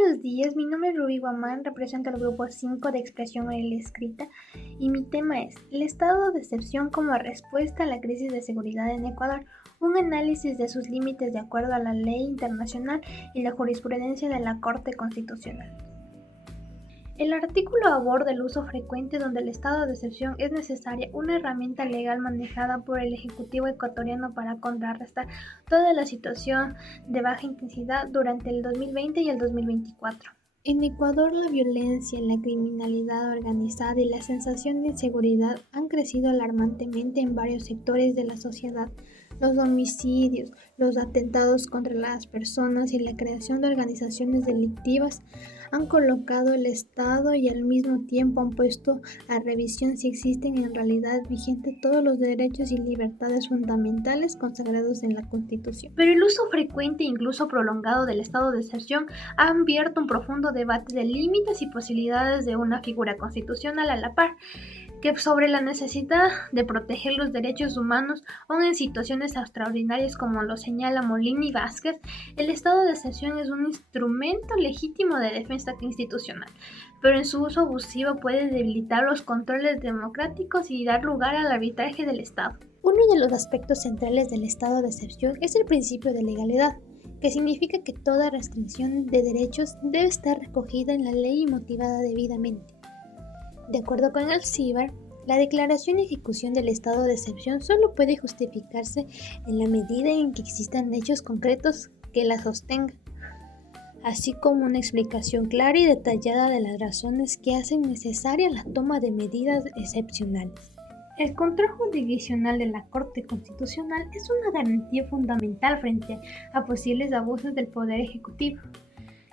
buenos días, mi nombre es Ruby Guamán, represento al grupo 5 de expresión oral y escrita y mi tema es el estado de excepción como respuesta a la crisis de seguridad en Ecuador, un análisis de sus límites de acuerdo a la ley internacional y la jurisprudencia de la Corte Constitucional. El artículo aborda el uso frecuente donde el estado de excepción es necesaria, una herramienta legal manejada por el Ejecutivo ecuatoriano para contrarrestar toda la situación de baja intensidad durante el 2020 y el 2024. En Ecuador, la violencia, la criminalidad organizada y la sensación de inseguridad han crecido alarmantemente en varios sectores de la sociedad. Los homicidios, los atentados contra las personas y la creación de organizaciones delictivas han colocado el Estado y al mismo tiempo han puesto a revisión si existen en realidad vigentes todos los derechos y libertades fundamentales consagrados en la Constitución. Pero el uso frecuente e incluso prolongado del estado de excepción ha abierto un profundo debate de límites y posibilidades de una figura constitucional a la par que sobre la necesidad de proteger los derechos humanos, aun en situaciones extraordinarias como lo señala Molina y Vázquez, el estado de excepción es un instrumento legítimo de defensa institucional, pero en su uso abusivo puede debilitar los controles democráticos y dar lugar al arbitraje del Estado. Uno de los aspectos centrales del estado de excepción es el principio de legalidad, que significa que toda restricción de derechos debe estar recogida en la ley y motivada debidamente. De acuerdo con el CIBAR, la declaración y ejecución del estado de excepción solo puede justificarse en la medida en que existan hechos concretos que la sostengan, así como una explicación clara y detallada de las razones que hacen necesaria la toma de medidas excepcionales. El control jurisdiccional de la Corte Constitucional es una garantía fundamental frente a posibles abusos del Poder Ejecutivo.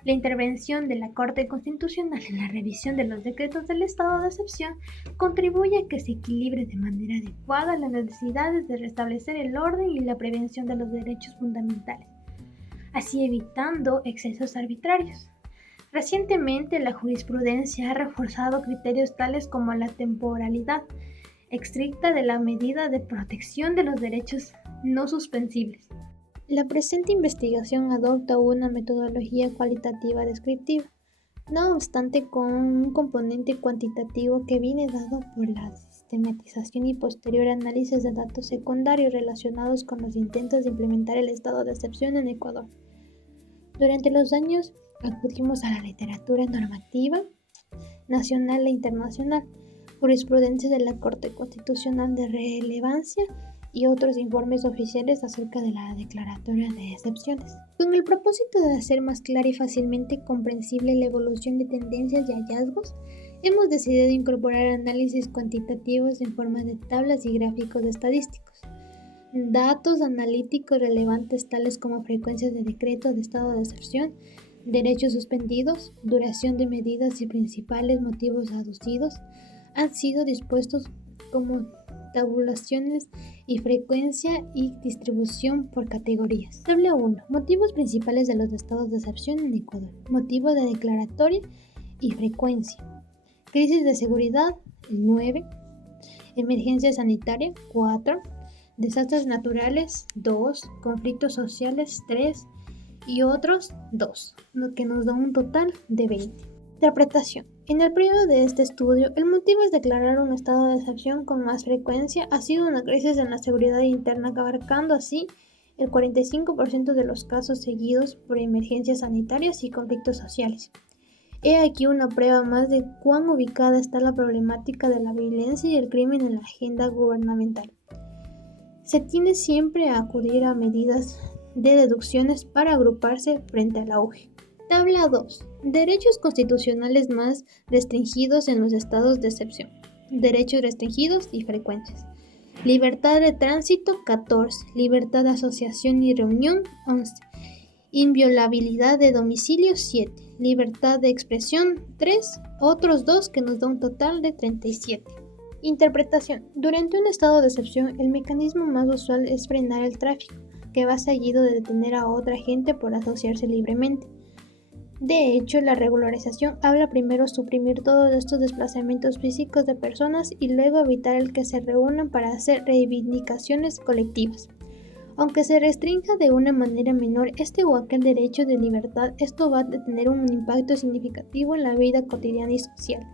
La intervención de la Corte Constitucional en la revisión de los decretos del estado de excepción contribuye a que se equilibre de manera adecuada las necesidades de restablecer el orden y la prevención de los derechos fundamentales, así evitando excesos arbitrarios. Recientemente, la jurisprudencia ha reforzado criterios tales como la temporalidad estricta de la medida de protección de los derechos no suspensibles. La presente investigación adopta una metodología cualitativa descriptiva, no obstante con un componente cuantitativo que viene dado por la sistematización y posterior análisis de datos secundarios relacionados con los intentos de implementar el estado de excepción en Ecuador. Durante los años acudimos a la literatura normativa nacional e internacional, jurisprudencia de la Corte Constitucional de relevancia y otros informes oficiales acerca de la declaratoria de excepciones, con el propósito de hacer más clara y fácilmente comprensible la evolución de tendencias y hallazgos, hemos decidido incorporar análisis cuantitativos en forma de tablas y gráficos estadísticos, datos analíticos relevantes tales como frecuencias de decretos de estado de excepción, derechos suspendidos, duración de medidas y principales motivos aducidos, han sido dispuestos como tabulaciones y frecuencia y distribución por categorías. Tabla 1. Motivos principales de los estados de excepción en Ecuador. Motivo de declaratoria y frecuencia. Crisis de seguridad, 9. Emergencia sanitaria, 4. Desastres naturales, 2. Conflictos sociales, 3. Y otros, 2. Lo que nos da un total de 20. Interpretación. En el periodo de este estudio, el motivo es declarar un estado de excepción con más frecuencia ha sido una crisis en la seguridad interna, abarcando así el 45% de los casos seguidos por emergencias sanitarias y conflictos sociales. He aquí una prueba más de cuán ubicada está la problemática de la violencia y el crimen en la agenda gubernamental. Se tiende siempre a acudir a medidas de deducciones para agruparse frente al auge. Tabla 2. Derechos constitucionales más restringidos en los estados de excepción. Derechos restringidos y frecuencias. Libertad de tránsito, 14. Libertad de asociación y reunión, 11. Inviolabilidad de domicilio, 7. Libertad de expresión, 3. Otros 2 que nos da un total de 37. Interpretación. Durante un estado de excepción, el mecanismo más usual es frenar el tráfico, que va seguido de detener a otra gente por asociarse libremente. De hecho, la regularización habla primero suprimir todos estos desplazamientos físicos de personas y luego evitar el que se reúnan para hacer reivindicaciones colectivas Aunque se restrinja de una manera menor este o aquel derecho de libertad, esto va a tener un impacto significativo en la vida cotidiana y social.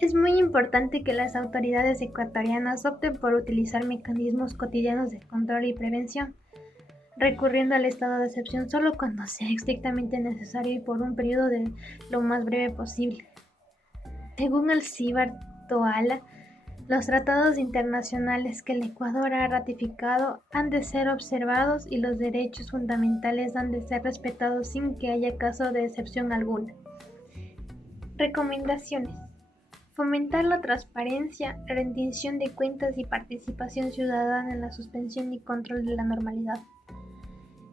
Es muy importante que las autoridades ecuatorianas opten por utilizar mecanismos cotidianos de control y prevención, recurriendo al estado de excepción solo cuando sea estrictamente necesario y por un periodo de lo más breve posible. Según Alcibar Toala, los tratados internacionales que el Ecuador ha ratificado han de ser observados y los derechos fundamentales han de ser respetados sin que haya caso de excepción alguna. Recomendaciones. Fomentar la transparencia, rendición de cuentas y participación ciudadana en la suspensión y control de la normalidad.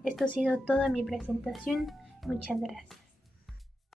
Esto ha sido toda mi presentación. Muchas gracias.